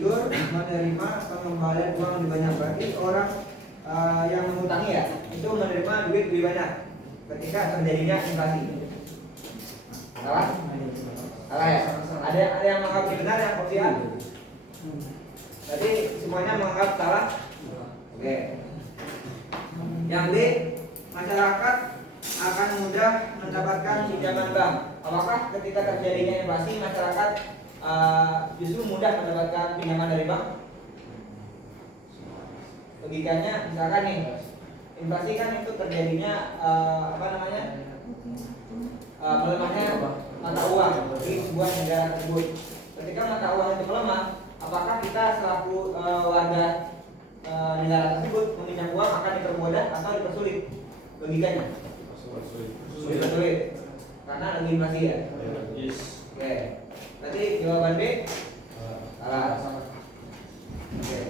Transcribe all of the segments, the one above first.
debitur menerima pengembalian uang lebih banyak. Berarti orang yang mengutangi ya itu menerima duit lebih banyak ketika terjadinya inflasi. Salah? Salah ya? Ada yang menganggap ini benar, yang posisi? Berarti semuanya menganggap salah? Oke. Yang B, masyarakat akan mudah mendapatkan pinjaman bank. Apakah ketika terjadinya inflasi masyarakat justru mudah mendapatkan pinjaman dari bank? Logikanya misalkan nih, inflasi kan itu terjadinya melemahnya mata uang di sebuah negara tersebut. Ketika mata uang itu melemah, apakah kita selaku warga negara tersebut meminjam uang akan dipermudah atau dipersulit? Logikanya dipersulit karena lagi inflasi ya. Oke. Berarti jawaban B salah. Oke.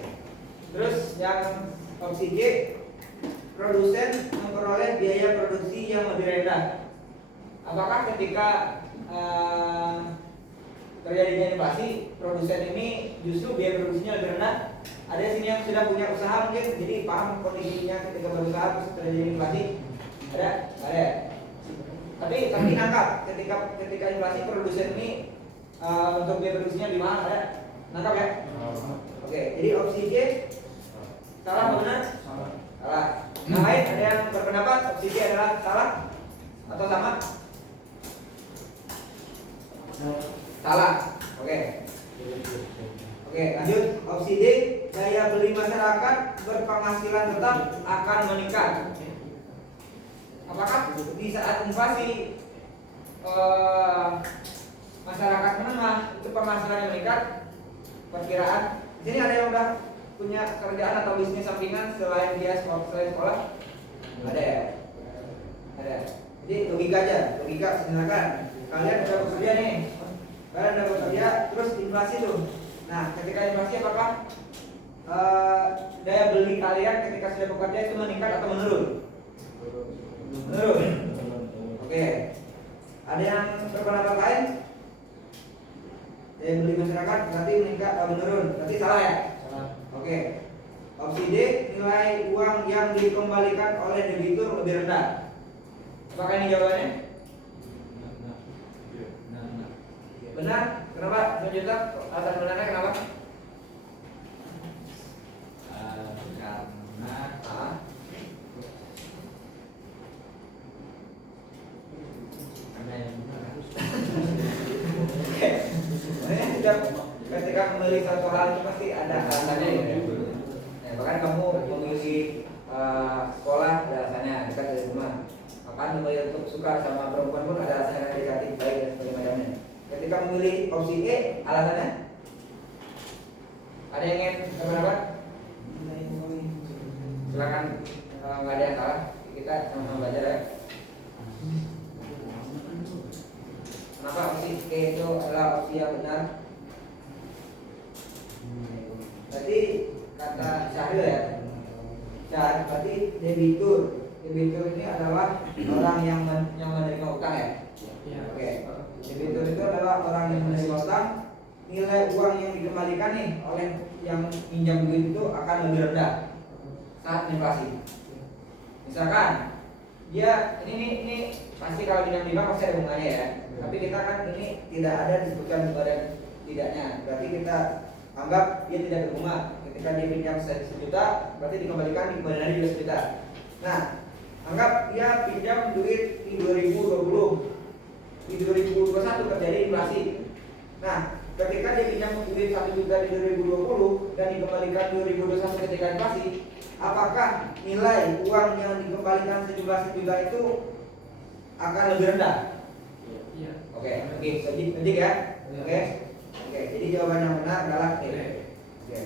Terus yang opsi G, produsen memperoleh biaya produksi yang lebih rendah. Apakah ketika terjadinya inflasi, produsen ini justru biaya produksinya lebih rendah? Ada sini yang sudah punya usaha mungkin, jadi paham kondisinya ketika berusaha terus terjadi inflasi? Ada. Tapi nangkap ketika inflasi produsen ini untuk biaya produksinya lebih mahal, ada? Nangkap ya? Oke, jadi opsi G salah atau benar? Salah. Yang lain ada yang berpendapat opsi G adalah salah atau sama? Salah. Oke, lanjut. Opsi D, daya beli masyarakat berpenghasilan tetap akan meningkat. Apakah di saat inflasi masyarakat menengah itu penghasilannya meningkat? Perkiraan. Di sini ada yang udah punya kerjaan atau bisnis sampingan selain sekolah? Ada ya? Ada. Jadi logika aja, silakan. Kalian udah bekerja nih, terus inflasi tuh. Nah, ketika inflasi apakah daya beli kalian ketika sudah bekerja itu meningkat atau menurun? Menurun. Oke. Ada yang berpendapat lain? Daya beli masyarakat berarti meningkat atau menurun? Berarti salah ya? Salah. Oke. Opsi D, nilai uang yang dikembalikan oleh debitur lebih rendah. Apakah ini jawabannya? Benar? Kenapa? Sejuta atas benarnya kenapa? Ketika memilih satu hal itu pasti ada alasannya ya. Bahkan kamu memilih sekolah ada alasannya dekat dari rumah. Bahkan memilih untuk suka sama perempuan pun ada alasannya negatif, baik dan sebagainya macamnya. Ketika memilih opsi E, alasannya? Ada yang ingin berpendapat? Silakan, kalau nggak ada yang salah, kita sama-sama belajar ya. Kenapa opsi E itu adalah opsi yang benar? Berarti kata Syahril ya, berarti debitur ini adalah orang yang menerima utang ya. Oke. Debitur itu adalah orang yang menerima utang. Nilai uang yang dikembalikan nih oleh yang pinjam duit itu akan lebih rendah saat inflasi. Misalkan dia ini pasti kalau pinjam di bank pasti ada bunganya ya. Tapi kita kan ini tidak ada disebutkan badan tidaknya. Berarti kita anggap dia tidak berbunga. Ketika dia pinjam 1 juta, berarti dikembalikan di badannya juga 1 juta. Nah, anggap dia pinjam duit di 2020. Di 2021 terjadi inflasi. Nah, ketika dia pinjam duit 1 juta di 2020 dan dikembalikan 2021 ketika inflasi, apakah nilai uang yang dikembalikan sejumlah 1 juta itu akan lebih rendah? Iya. Oke, logik ya. Oke, jadi jawaban yang benar adalah E. Oke.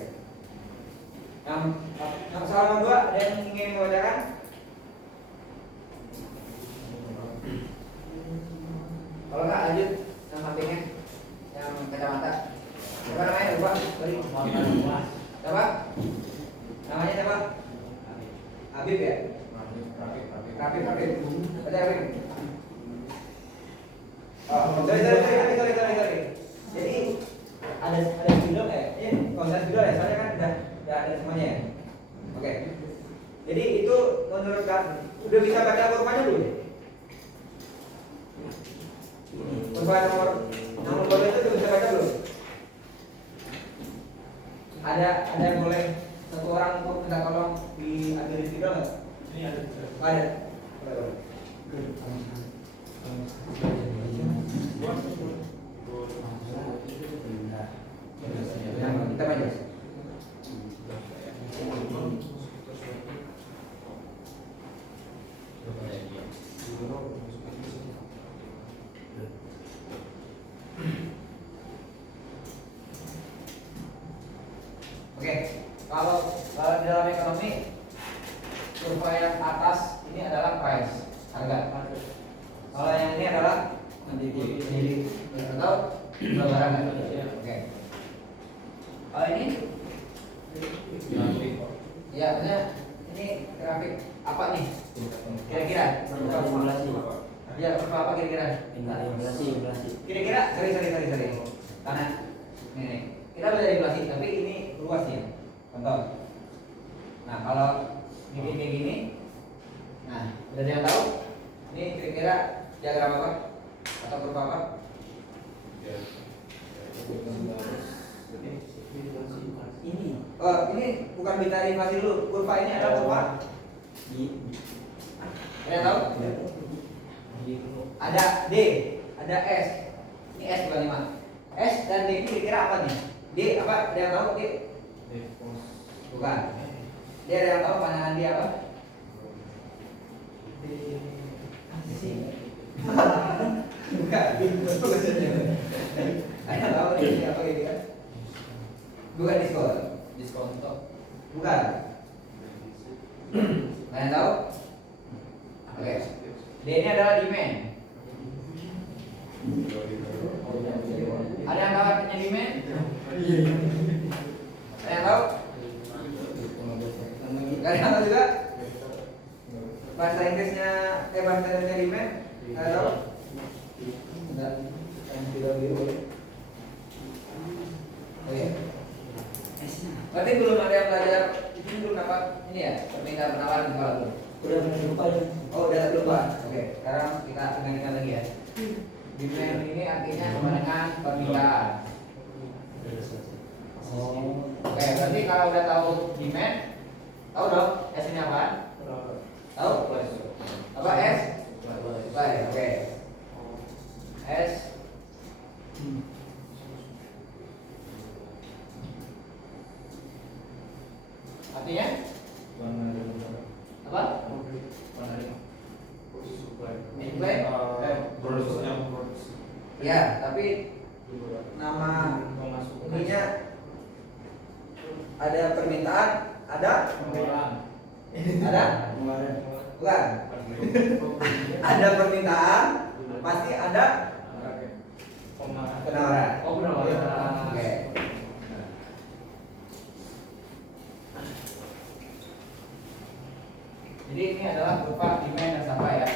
Yang soal nomor 2 ada yang ingin membacakan? Kalau nggak lanjut yang sampingnya, yang kacamata. Siapa namanya? Lupa. Sorry. Siapa? Namanya siapa? Habib ya? Habib. Baca Habib. Oh, sorry. Jadi ada spidol ini konsep spidol ya, soalnya kan udah ada semuanya ya. Oke. Jadi itu menurut udah bisa baca kurvanya belum? Kurva nomor berapa itu udah bisa baca belum? Ada yang boleh satu orang untuk minta tolong di akhir spidol nggak? Ini ada. Ada. Kita baca. Oke, kalau di dalam ekonomi kurva yang atas ini adalah price, harga. Kalau yang ini adalah quantity atau jumlah barang. Oke. Kalau ini ya, maksudnya ini grafik apa nih? Kira-kira? Ya, apa kira-kira? Inflasi. Kira-kira, sorry. Karena ini kita belajar inflasi, tapi ini luas ya. Contoh. Nah, kalau kayak gini, nah, udah ada yang tahu? Ini kira-kira diagram apa? Atau kurva apa? Ini. Oh, ini bukan bicara inflasi dulu. Kurva ini adalah kurva. Ada yang tahu? Ada D, ada S. Ini S bukan 5. S dan D ini kira-kira apa nih? D apa? Ada yang tahu D? Bukan. D ada yang tahu pandangan dia apa? Bukan. Ada yang tahu ini apa kira-kira? Bukan diskonto. Bukan. Ada yang tahu? Oke. D ini adalah demand. Ada yang tahu artinya demand? Ada yang tahu? Gak ada yang tahu juga? Bahasa Inggrisnya demand? Ada tahu? Enggak. Tidak biru. Oh iya. Berarti belum ada yang belajar ini, belum dapat ini ya, permintaan penawaran di kepala belum? Udah lupa ya? Oh udah lupa. Oke, sekarang kita ingat lagi ya. Demand ini artinya sama dengan permintaan. Oke, berarti kalau udah tahu demand, tahu dong S ini apa? Tahu? Apa S? Supply. Oke. S. Artinya? Apa? Supply. Ya, tapi nama ininya ada permintaan, ada? Ada? Bukan. Ada permintaan, pasti ada penawaran. Oh, penawaran. Oke. Jadi ini adalah kurva demand dan supply ya.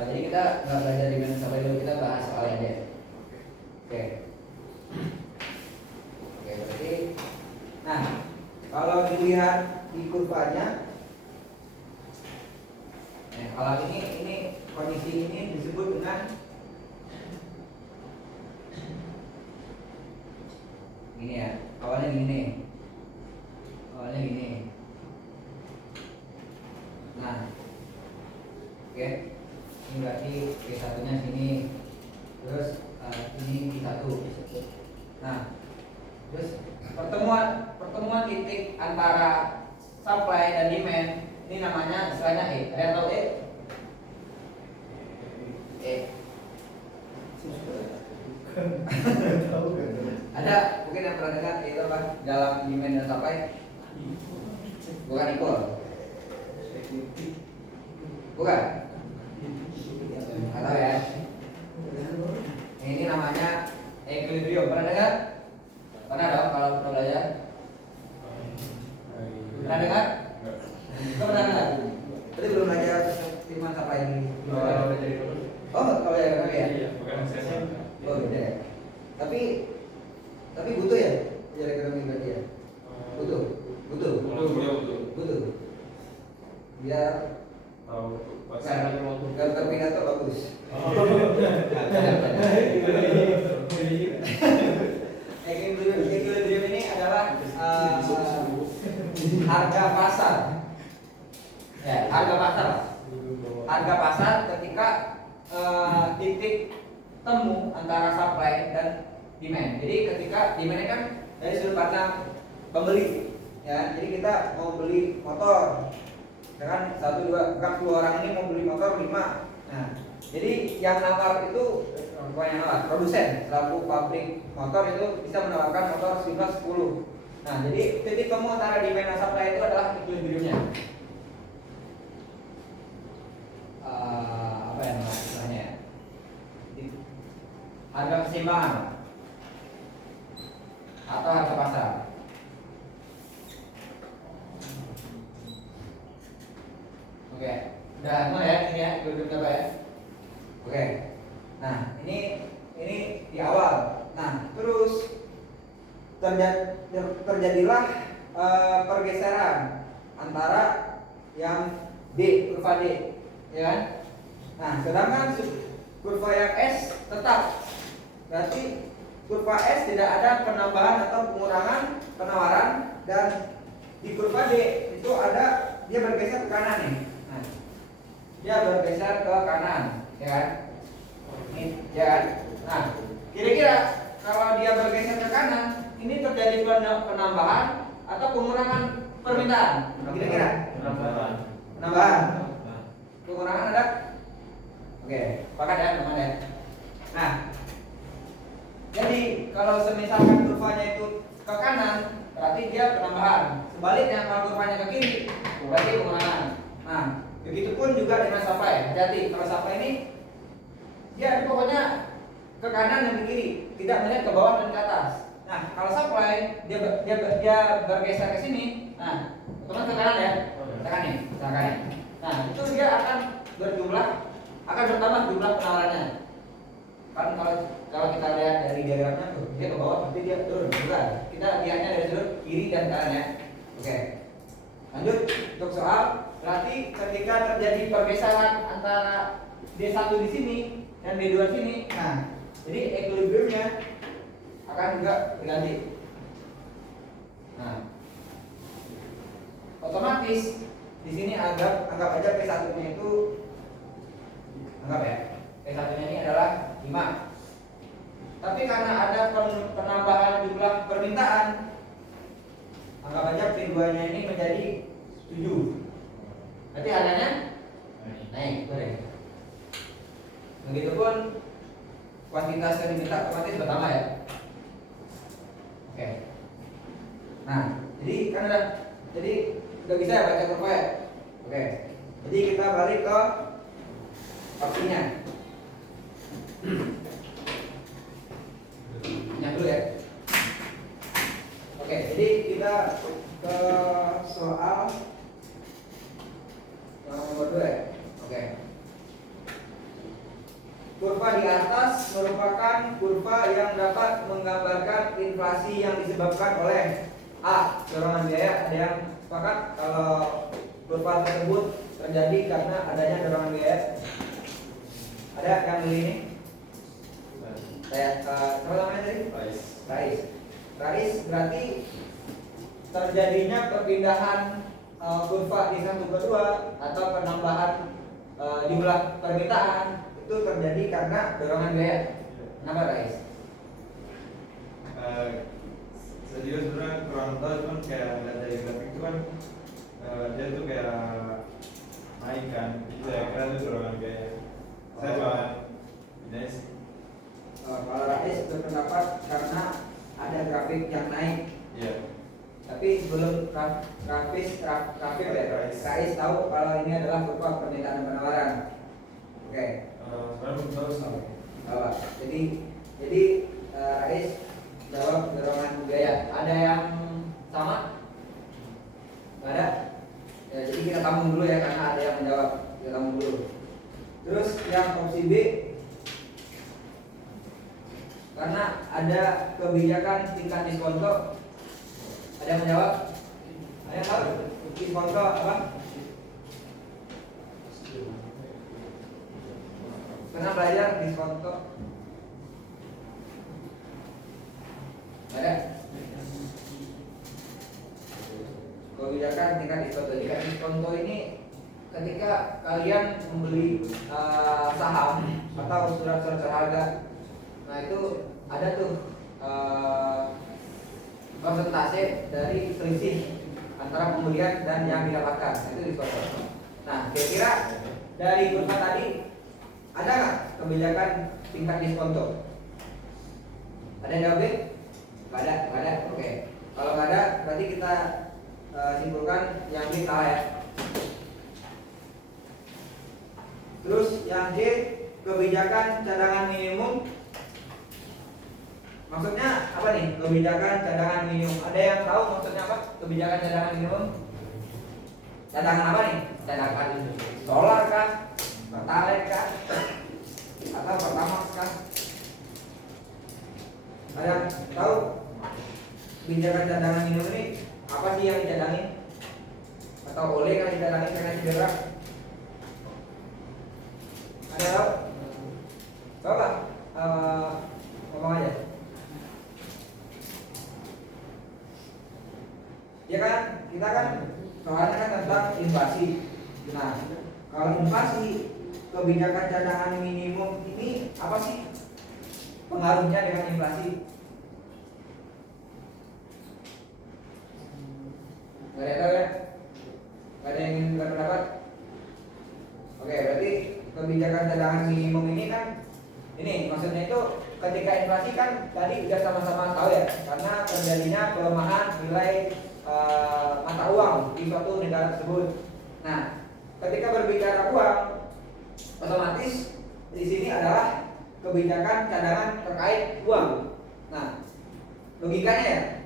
Jadi kita nggak belajar demand dan supply dulu, kita bahas soalnya aja. Oke. Oke, berarti, nah kalau dilihat di kurvanya, kalau ini kondisi ini disebut dengan gini ya. Awalnya gini. Nah, oke. Ini berarti P1 nya sini, terus ini P1. Nah, terus pertemuan titik antara supply dan demand ini namanya istilahnya E. Ada yang tahu E? Ada mungkin yang pernah dengar itu apa? Dalam demand dan supply bukan equal. Bukan? Atau ya? Ini namanya equilibrium. Pernah dengar? Pernah dong kalau pernah belajar? Pernah dengar? Pernah dengar? Berarti belum belajar demand supply ini. Oh, kalau ya, ya? Oh, beda ya. Tapi butuh ya belajar ekonomi berarti ya. Butuh. Biar Biar pidato bagus. Equilibrium ini adalah harga pasar. Ya, harga pasar. Harga pasar ketika titik temu antara supply dan demand. Jadi ketika demand kan dari sudut pandang pembeli, ya. Jadi kita mau beli motor, ya kan 1, 2, kan 10 orang ini mau beli motor 5. Nah, jadi yang nawar itu bukan yang nawar, produsen selaku pabrik motor itu bisa menawarkan motor sejumlah 10. Nah, jadi titik temu antara demand dan supply itu adalah equilibriumnya. Apa yang namanya? Harga keseimbangan atau harga pasar. Oke, udah mulai ya ini ya equilibrium apa ya? Oke. Nah, ini di awal. Nah, terus terjadilah pergeseran antara yang D, kurva D, ya kan? Nah, sedangkan kurva yang S tetap. Berarti kurva S tidak ada penambahan atau pengurangan penawaran, dan di kurva D itu ada, dia bergeser ke kanan nih. Nah, dia bergeser ke kanan, ya kan? Ini, ya kan? Nah, kira-kira kalau dia bergeser ke kanan, ini terjadi penambahan atau pengurangan permintaan? Kira-kira? Penambahan. Pengurangan ada? Oke, sepakat ya teman ya. Nah, jadi kalau semisalkan kurvanya itu ke kanan, berarti dia penambahan. Sebaliknya kalau kurvanya ke kiri, berarti pengurangan. Nah, begitupun juga dengan supply. Jadi kalau supply ini dia pokoknya ke kanan dan ke kiri, tidak melihat ke bawah dan ke atas. Nah, kalau supply dia bergeser ke sini. Nah, teman ke kanan ya. Tekan nih, misalkan nih. Nah, itu dia akan bertambah jumlah penawarannya. Kan kalau kita lihat dari diagramnya tuh, dia ke bawah berarti dia turun, bukan? Kita lihatnya dari sudut kiri dan kanan ya. Oke. Lanjut untuk soal, berarti ketika terjadi pergeseran antara D1 di sini dan D2 di sini, nah, jadi equilibriumnya akan juga berganti. Nah, otomatis di sini anggap aja P1-nya itu, anggap ya, P1-nya ini adalah 5. Tapi karena ada penambahan jumlah permintaan, anggap aja P2-nya ini menjadi 7. Berarti harganya naik, boleh. Begitupun kuantitas yang diminta otomatis bertambah ya. Oke. Nah, jadi udah bisa ya baca kurva ya. Oke. Jadi kita balik ke opsinya. Yang dulu ya. Oke, jadi kita ke soal nomor 2 ya. Oke. Kurva di atas merupakan kurva yang dapat menggambarkan inflasi yang disebabkan oleh A, dorongan biaya. Ada yang sepakat kalau kurva tersebut terjadi karena adanya dorongan biaya? Ada yang beli ini? Saya apa namanya tadi? Rais. Berarti terjadinya perpindahan kurva di 1 ke 2 atau penambahan jumlah permintaan itu terjadi karena dorongan biaya. Kenapa Rais? Saya juga sebenarnya kurang tahu, cuman kayak lihat dari grafik itu kan dia tuh kayak naik kan, jadi saya kira itu dorongan biaya. Saya cuma ini sih. Kalau Rais berpendapat karena ada grafik yang naik. Iya. Tapi belum grafis ya. Rais tahu kalau ini adalah kurva permintaan dan penawaran. Oke. Sebenarnya belum tahu sih. Jadi Rais jawab dorongan biaya. Ada yang sama? Nggak ada? Ya, jadi kita tampung dulu ya karena ada yang menjawab. Kita tampung dulu. Terus yang opsi B, karena ada kebijakan tingkat diskonto? Ada yang menjawab? Ada yang tahu? Diskonto apa? Pernah belajar diskonto? Ada? Kebijakan tingkat diskonto. Tingkat diskonto ini ketika kalian membeli saham atau surat-surat berharga, nah itu ada tuh persentase dari selisih antara pembelian dan yang didapatkan, itu diskonto. Nah, kira-kira dari kurva tadi ada nggak kebijakan tingkat diskonto? Ada yang jawab? Nggak ada, nggak ada. Oke. Kalau nggak ada, berarti kita simpulkan yang ini salah ya. Terus yang D, kebijakan cadangan minimum. Maksudnya apa nih? Kebijakan cadangan minimum. Ada yang tahu maksudnya apa? Kebijakan cadangan minimum? Cadangan apa nih? Cadangan solar kah? Pertalite kah? Atau Pertamax kah? Ada yang tahu? Kebijakan cadangan minimum ini apa sih yang dicadangin? Atau oleh kan dicadangin karena cedera? Ada yang tahu? Coba ngomong aja. Ya kan, kita kan soalnya kan tentang inflasi. Nah, kalau inflasi, kebijakan cadangan minimum ini apa sih pengaruhnya dengan inflasi? Gak ada yang tahu ya? Gak ada yang ingin berpendapat? Oke, berarti kebijakan cadangan minimum ini kan, ini maksudnya itu ketika inflasi kan tadi udah sama-sama tahu ya, karena terjadinya pelemahan nilai mata uang di suatu negara tersebut. Nah, ketika berbicara uang, otomatis di sini adalah kebijakan cadangan terkait uang. Nah, logikanya,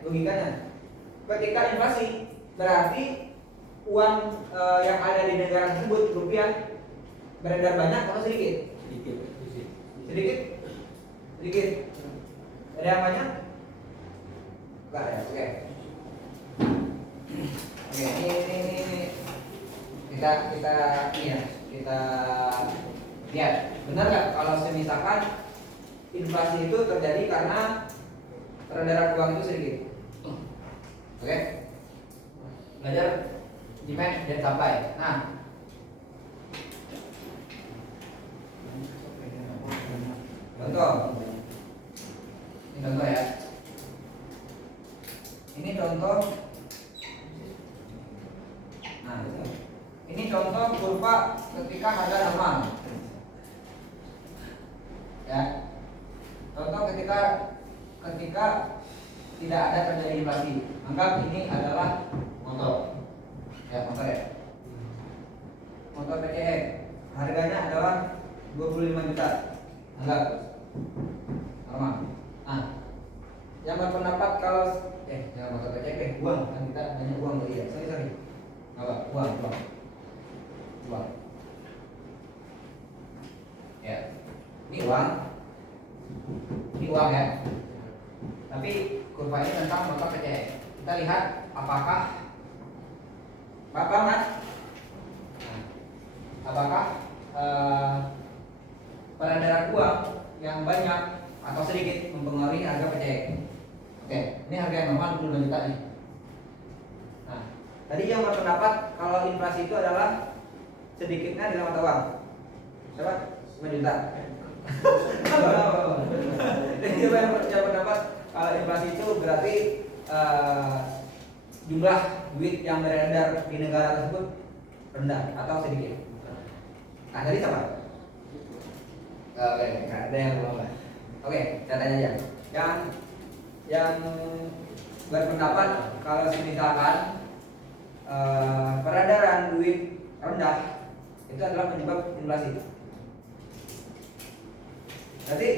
ketika inflasi berarti uang yang ada di negara tersebut rupiah beredar banyak atau sedikit? Sedikit. Ada yang banyak? Enggak ya, oke. Oke, ini kita lihat benar nggak kalau misalkan inflasi itu terjadi karena peredaran uang itu sedikit. Oke, belajar demand dan supply. Nah, ini contoh ya. Ini contoh. Nah, ini contoh kurva ketika harga normal. Ya. Contoh ketika tidak ada terjadi inflasi. Anggap ini adalah motor. Ya, motor ya. Motor PCX. Harganya adalah 25 juta. Anggap normal. Nah, yang berpendapat kalau jangan motor PCX deh, uang kan kita banyak uang tadi ya. Sorry. Apa? Uang. Ya. Ini uang ya. Tapi kurva ini tentang motor PCX. Kita lihat apakah peredaran uang yang banyak atau sedikit mempengaruhi harga PCX. Oke, ini harga yang normal 25 juta nih. Nah, tadi yang berpendapat kalau inflasi itu adalah sedikitnya di mata uang. Siapa? 5 juta. Jadi yang berpendapat kalau inflasi itu berarti jumlah duit yang beredar di negara tersebut rendah atau sedikit. Nah, tadi siapa? Oke, ada yang belum. Oke, saya tanya aja. Yang berpendapat kalau misalkan peredaran duit rendah itu adalah penyebab inflasi. Berarti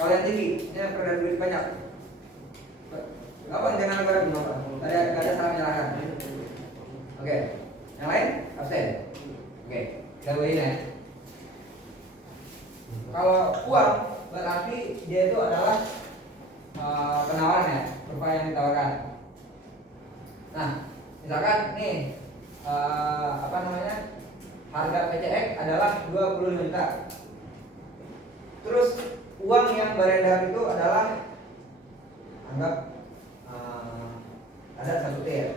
kalau yang tinggi, ini peredaran duit banyak. Apa jangan negara apa? Ada salah menyalahkan. Oke, yang lain absen. Oke, kita begini ya. Kalau uang berarti dia itu adalah anggap ada 1 T ya,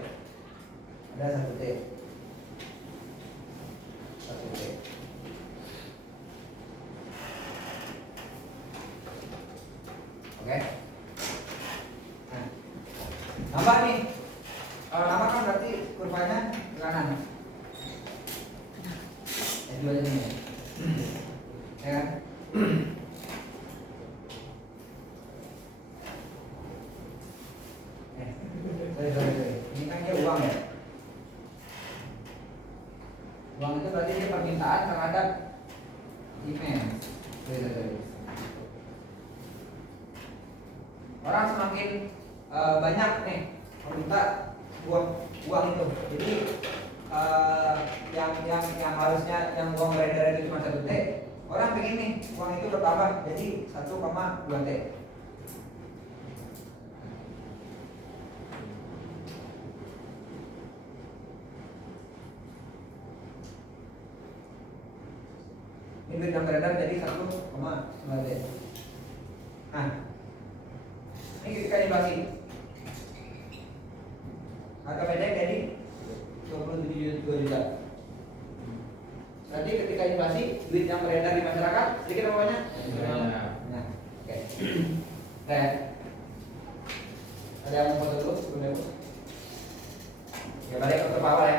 ada 1 T, 1 T. Oke. Nah, nambah nih. Kalau nambah kan berarti kurvanya ke kanan. S2 aja nih. Ya kan? Sorry. Ini kan dia uang ya. Uang itu berarti dia permintaan terhadap demand. Sorry. Orang semakin banyak nih meminta uang itu. Jadi yang harusnya yang uang beredar itu cuma 1 T, orang pengen nih uang itu bertambah jadi 1,2 T. Ini duit yang beredar jadi 1,2 T. Nah, ini ketika inflasi harga pendek jadi 27 juta. Nanti ketika inflasi duit yang beredar di masyarakat sedikit apa banyak? Nah, oke. Ada yang mau foto dulu sebelum itu? Ya balik ke awal ya.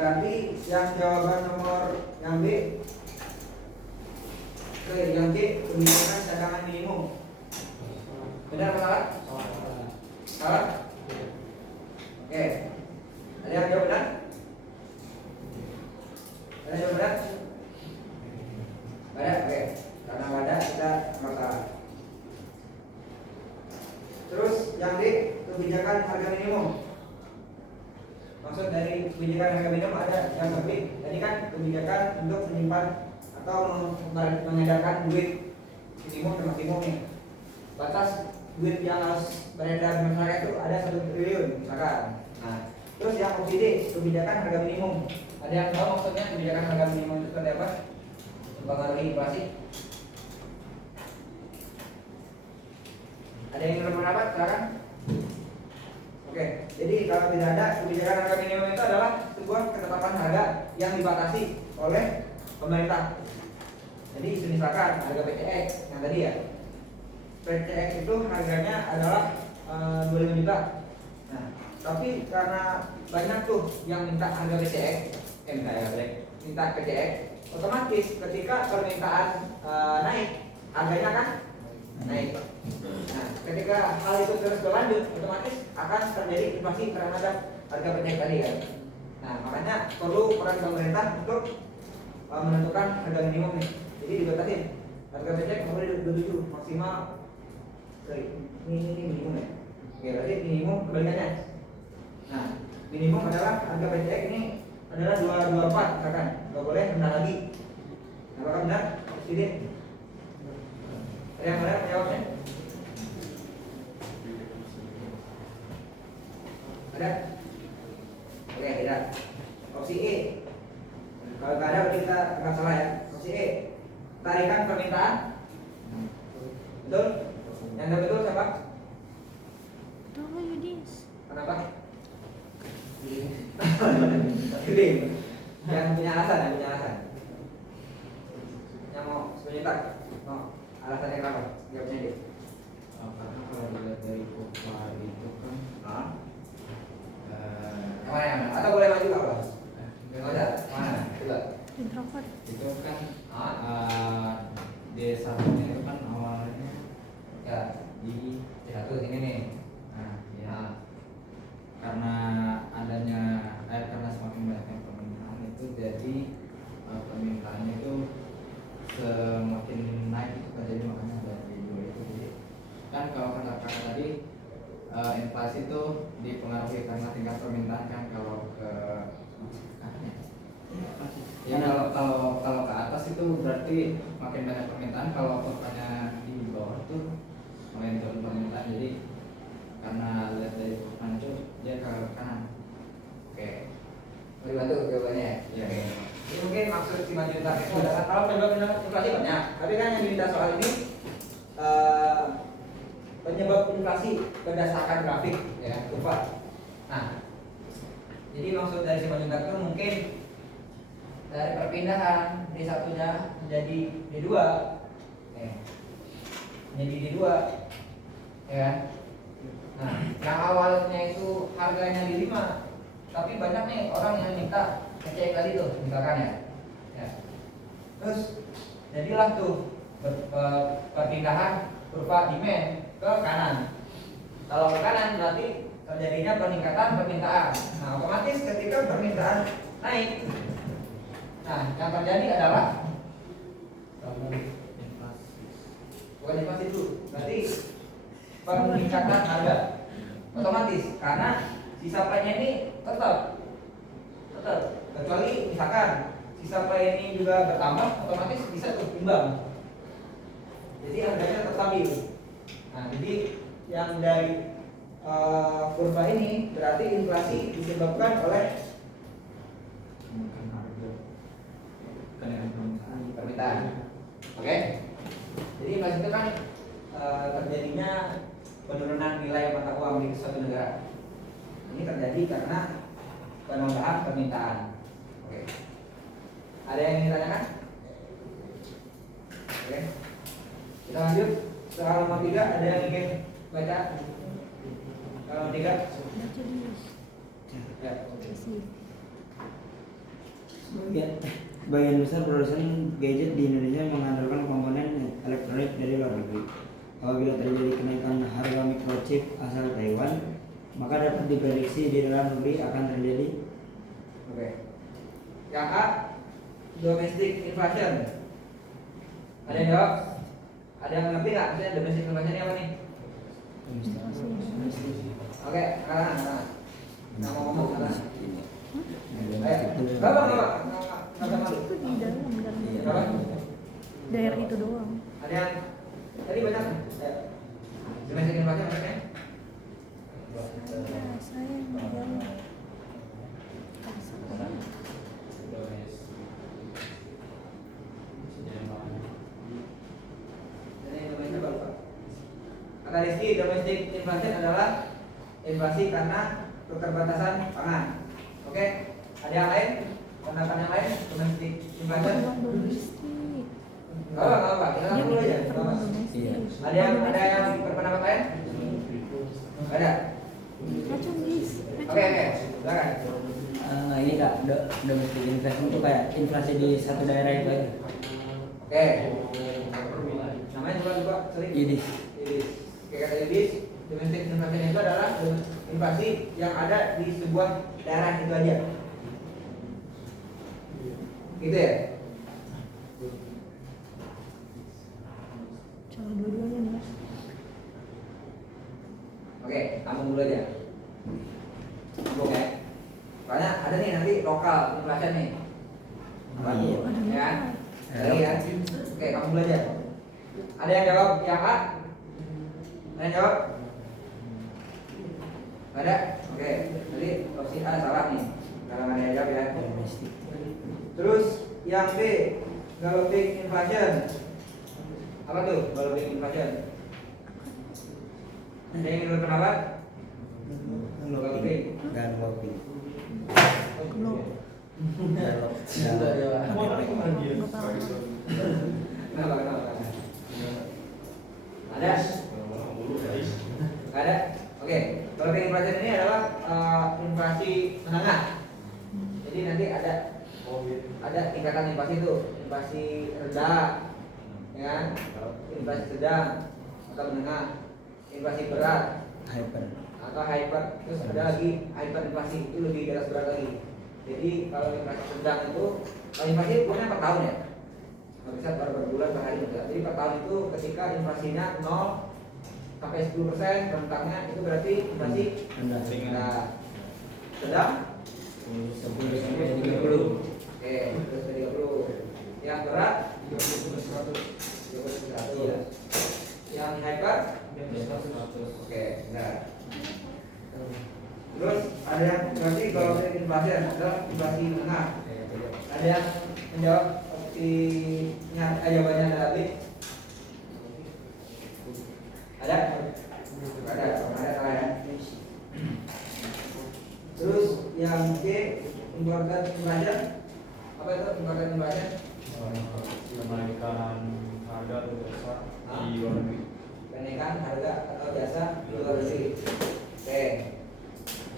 Berarti yang jawaban nomor yang B, yang C, kebijakan cadangan minimum. Benar atau salah? Salah? Oke. Ada yang jawab benar? Ada yang jawab benar? Ada? Oke. Karena ada kita masalah. Terus yang D, kebijakan harga minimum. Maksud dari kebijakan harga minimum ada yang lebih. Tadi kan kebijakan untuk menyimpan atau mengedarkan duit minimum dan maksimum nih. Batas duit yang harus beredar di masyarakat itu ada 1 triliun misalkan. Nah, terus yang opsi D, kebijakan harga minimum. Ada yang tahu maksudnya kebijakan harga minimum itu seperti apa? Mempengaruhi inflasi. Ada yang ingin berpendapat? Silakan. Oke, jadi kalau tidak ada, kebijakan harga minimum itu adalah sebuah ketetapan harga yang dibatasi oleh pemerintah. Jadi misalkan harga PCX yang tadi ya, PCX itu harganya adalah 25 juta. Nah, tapi karena banyak tuh yang minta harga PCX, minta PCX, otomatis ketika permintaan naik, harganya kan naik. Nah, ketika hal itu terus berlanjut, otomatis akan terjadi inflasi terhadap harga PCX tadi kan. Nah, makanya perlu peran pemerintah untuk menentukan harga minimum nih. Jadi dibatasin harga PCX boleh 27 maksimal. Ini minimum ya. Oke, berarti minimum kebalikannya. Nah, minimum adalah harga PCX ini adalah 224 misalkan, nggak boleh rendah lagi. Apakah benar? Tidak. Ada yang benar jawabnya? Ada? Oke, tidak. Opsi E. Kalau nggak ada berarti kita akan salah ya. Opsi E, tarikan permintaan. Betul? Yang nggak betul siapa? Tunggu Yudis. Kenapa? Yudin. Yang punya alasan, Yang mau sebentar. Mau alasannya kenapa? Jawabnya dia. Karena kalau dilihat dari kurva itu kan Yang mana yang mana? Atau boleh maju juga Bos? Nggak ada. Mana? Coba. Introvert. itu kan D1 itu kan awalnya Ya, di satu ini nih. ya karena adanya karena semakin banyaknya permintaan itu jadi permintaannya itu semakin naik itu kan, jadi makanya ada di dua itu. Jadi kan kalau kata kakak tadi inflasi itu dipengaruhi karena tingkat permintaan kan. Kalau ke ya kalau ke atas itu berarti makin banyak permintaan, kalau kurvanya di bawah tuh makin turun permintaan. Jadi karena lihat dari kurvanya itu dia ke kanan. Oke. Boleh bantu jawabannya ya? Iya. Ini mungkin maksud si maju target itu adalah kalau penyebab inflasi banyak, tapi kan yang diminta soal ini penyebab inflasi berdasarkan grafik ya, kurva. Nah, jadi maksud dari si maju target itu mungkin dari perpindahan D1-nya menjadi D2, menjadi D2, ya. Nah, yang awalnya itu harganya di 5, tapi banyak nih orang yang minta kecek tadi tuh, misalkan ya. Terus jadilah tuh perpindahan kurva demand ke kanan. Kalau ke kanan berarti terjadinya peningkatan permintaan. Nah, otomatis ketika permintaan naik, nah yang terjadi adalah bukan inflasi dulu, berarti peningkatan harga otomatis karena si supply-nya ini tetap kecuali misalkan si supply ini juga bertambah, otomatis bisa tuh imbang, jadi harganya tetap stabil. Nah, jadi yang dari kurva ini berarti inflasi disebabkan oleh permintaan. Oke? Jadi inflasi itu kan terjadinya penurunan nilai mata uang di suatu negara. Ini terjadi karena penambahan permintaan. Oke. Ada yang ingin ditanyakan? Oke. Kita lanjut ke halaman 3. Ada yang ingin baca? Halaman 3. Baca dulu. Ya. Sebagian besar produsen gadget di Indonesia mengandalkan komponen elektronik dari luar negeri. Apabila terjadi kenaikan harga microchip asal Taiwan, maka dapat diprediksi di dalam negeri akan terjadi. Oke. Yang A, domestic inflation. Ada yang jawab? Ada yang ngerti nggak? Maksudnya domestic inflation ini apa nih? Oke, kanan. Nggak mau ngomong kanan. Nggak malu. Itu di dalam Berapa? daerah itu doang. Ada yang tadi banyak? Domestic inflation maksudnya? Ya, saya yang jawab. Kata Rizky, domestic inflation adalah inflasi karena keterbatasan pangan. Oke, ada yang lain? Pendapat yang lain? Domestic inflation? Domestik. Nggak apa, kita langsung dulu aja. Nggak apa. Iya. Ada yang berpendapat lain? Nggak ada. Macam bis. Oke, silakan. Ini kak, domestic inflation itu kayak inflasi di satu daerah itu aja. Oke. Namanya juga sering. Idis. Oke, kata Idis, domestic inflation itu adalah inflasi yang ada di sebuah daerah itu aja. Gitu ya? Cara dua-duanya nih ya. Oke, kamu dulu aja. Oke. Soalnya ada nih nanti lokal inflation nih. Apa tuh? Ya. Ada ya. Oke, kamu dulu aja. Ada yang jawab yang A? Ada yang jawab? Nggak ada? Oke, jadi opsi A salah nih. Kalau nggak ada yang jawab ya. Terus yang B, galloping inflation. Apa tuh galloping inflation? Ada yang ingin berpendapat? Galloping. Galloping. Lo. Kenapa? Ada? Nggak ada? Oke, galloping inflation ini adalah inflasi menengah. Jadi nanti ada tingkatan inflasi itu, inflasi rendah, ya kan? Inflasi sedang atau menengah, inflasi berat Hyper. atau hyper, terus ada lagi hyperinflasi, itu lebih di atas berat lagi. Jadi kalau inflasi sedang itu, kalau inflasi bukan per tahun ya, nggak bisa per bulan per hari enggak. Jadi per tahun itu ketika inflasinya 0 sampai 10%, rentangnya itu berarti inflasi Rendah. nah, sedang 10 sampai 30. Oke, terus ke 30. Yang berat 30 ke 100. Yang hyper oke, benar. Terus ada yang berarti kalau inflasi adalah inflasi menengah. Ada yang menjawab opsinya jawabannya adalah B? Ada? Ada, ada salah ya. Terus yang C, imported inflation. Apa itu imported inflation? Kenaikan harga atau jasa di luar negeri. Kenaikan harga atau jasa di luar negeri. Oke.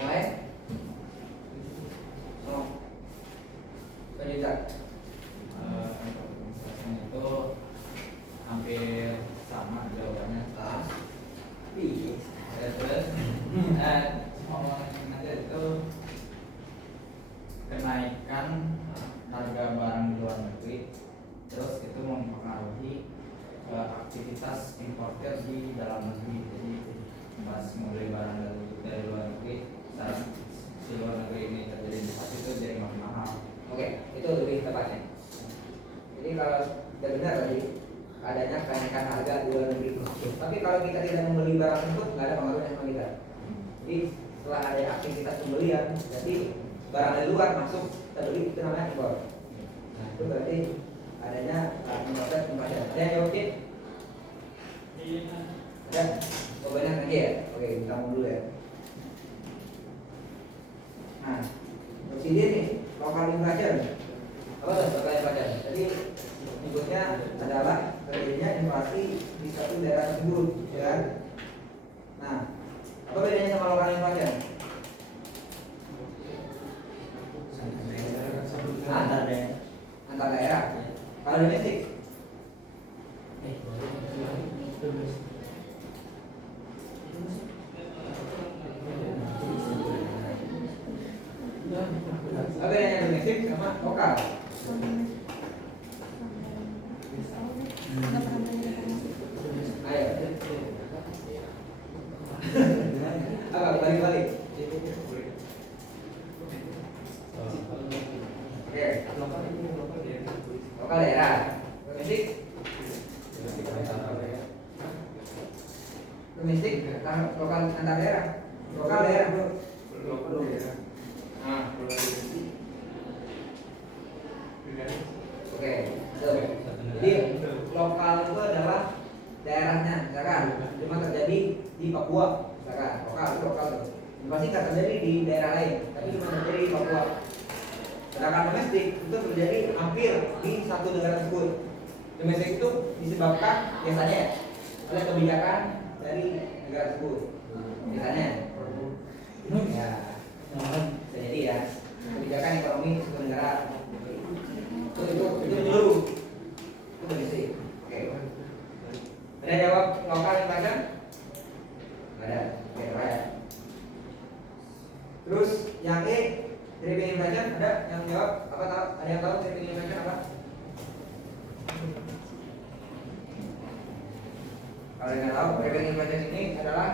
Mulai. Oh. Penjelasan. Itu hampir sama jawabannya. Terus ngomongin aja itu kenaikan harga barang di luar negeri, terus itu mempengaruhi aktivitas importer di dalam negeri. Jadi pas membeli barang dari luar negeri, saat di luar negeri ini terjadi inflasi itu jadi makin mahal. Oke, itu lebih tepatnya. Jadi kalau tidak benar tadi adanya kenaikan harga di luar negeri. Tapi kalau kita tidak membeli barang tersebut, nggak ada pengaruhnya sama kita. Jadi setelah ada aktivitas pembelian, jadi barang dari luar masuk kita beli, itu namanya impor. Nah itu berarti adanya imported inflation. Ada yang jawab? Ada? Jawabannya nanti ya. Oke, kita mau dulu ya. Nah, opsi D nih, local inflation. Apa tuh local inflation? Jadi menyebutnya adalah terjadinya inflasi di satu daerah tersebut, ya kan? Nah, apa bedanya sama local inflation? Antar daerah. Kalau domestik? Apa bedanya domestik sama lokal? Ayo. Apa balik-balik? Oke. Lokal daerah. Domestik? Domestik lokal antar daerah. Lokal daerah, Bro. Nah. Oke. Jadi lokal itu adalah daerahnya, misalkan cuma terjadi di Papua, misalkan lokal itu lokal tuh. Pasti nggak terjadi di daerah lain, tapi cuma terjadi di Papua. Sedangkan domestik itu terjadi hampir di satu negara tersebut. Domestik itu disebabkan biasanya oleh kebijakan dari negara tersebut. Biasanya, ya, bisa jadi ya kebijakan ekonomi suatu negara. Itu menyeluruh. Itu domestik. Oke. Ada jawab lokal inflation? Nggak ada. Oke, ya. Terus yang E, tripping inflation, ada yang jawab? Apa tahu? Ada yang tahu tripping inflation apa? Kalau yang tahu, tripping inflation ini adalah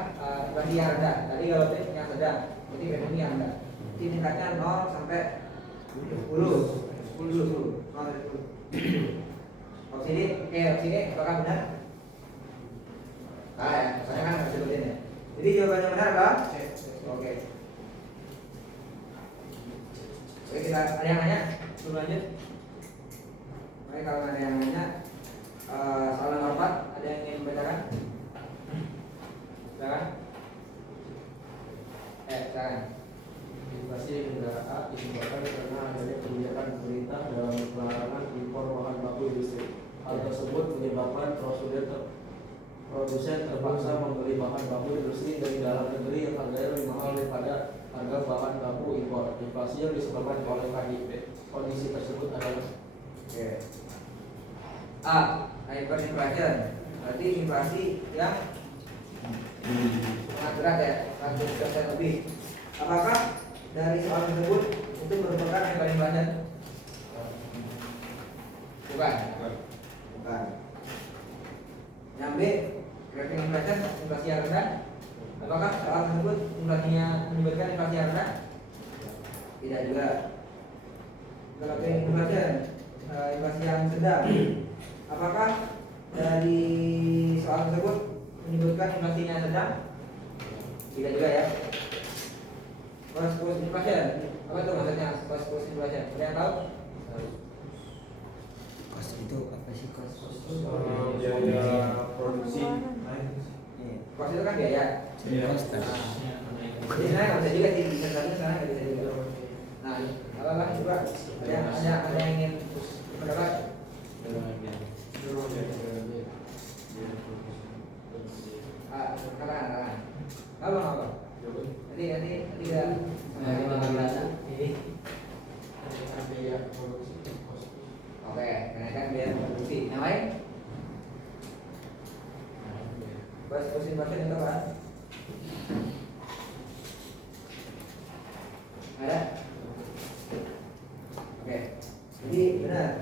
inflasi yang rendah. Tadi kalau trip yang sedang, jadi tripping yang rendah. Jadi tingkatnya 0 sampai 10. 10. Opsi D, opsi D, apakah benar? Ah ya, saya kan harus sebutin ya. Jadi jawabannya benar adalah oke. Oke, kita ada yang nanya? Sebelum lanjut. Oke, kalau ada yang nanya, soal nomor 4 ada yang ingin membacakan? Silakan. Silakan. Inflasi negara A disebabkan karena adanya kebijakan pemerintah dalam pelarangan impor bahan baku industri. Hal tersebut menyebabkan produsen terpaksa membeli bahan baku industri dari dalam negeri yang harganya lebih mahal daripada harga bahan baku impor. Inflasi yang disebabkan oleh kondisi tersebut adalah A. Hyperinflation. Berarti inflasi yang sangat berat ya, 100% lebih. Apakah dari soal tersebut itu merupakan hyperinflation? Bukan. Bukan. Yang B, creeping inflation, inflasi yang rendah. Apakah soal tersebut inflasinya menyebabkan inflasi yang rendah? Tidak juga. Kalau creeping inflation, inflasi yang sedang. Apakah dari soal tersebut menyebutkan inflasinya sedang? Tidak juga ya. Cost push inflation, apa itu maksudnya cost push inflation? Ada yang tahu? itu apa sih cost? biaya produksi naik. Cost itu kan biaya. Cost. Jadi sebenarnya nggak bisa juga sih, bisa satu sekarang nggak bisa juga. Nah, apa coba ada yang ingin pendapat? Katakan. Apa? Nanti ya. Oke, kenaikan biaya produksi. Yang lain? Pasien itu apa? Ada? Oke, jadi benar.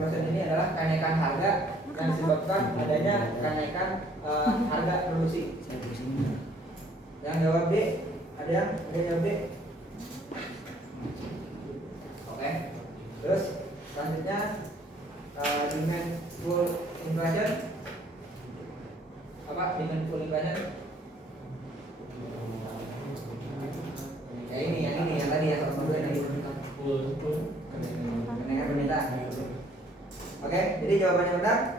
Pasien ini adalah kenaikan harga yang disebabkan adanya kenaikan harga produksi. Saya pusing. Yang jawab D, ada yang jawab D? Oke. Terus selanjutnya demand full inflation. Apa demand full inflation? Yang tadi ya sama dua ini. Kenaikan permintaan. Oke, jadi jawabannya benar.